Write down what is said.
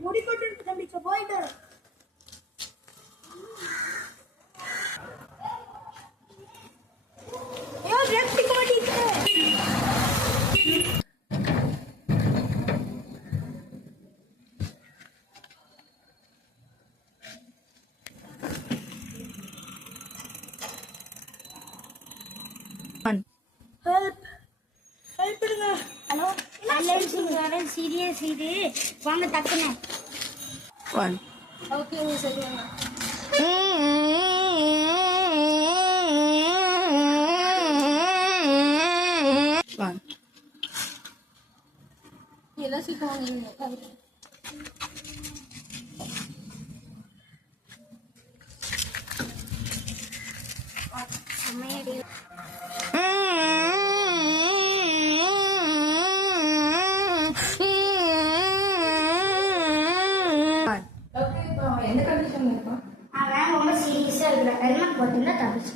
முடிக்கொண்டு தம்பிச்ச போயிட்டு ஐயோ ரெக்டி மாட்டிக்கிட்டே help help பண்ணுங்க ஹலோ அல்லேன் சீரியஸ் இது வாங்க டக்குனே 1 ஓகே சொல்லுங்க எல்லாம் சீக்கிரம் சமையல் எந்த கண்டிஷன்ல இருக்கான்? அவன் ரொம்ப சீரியஸா இருக்கிற ஹெல்மெட் போட்டுன்னா தப்பிச்சு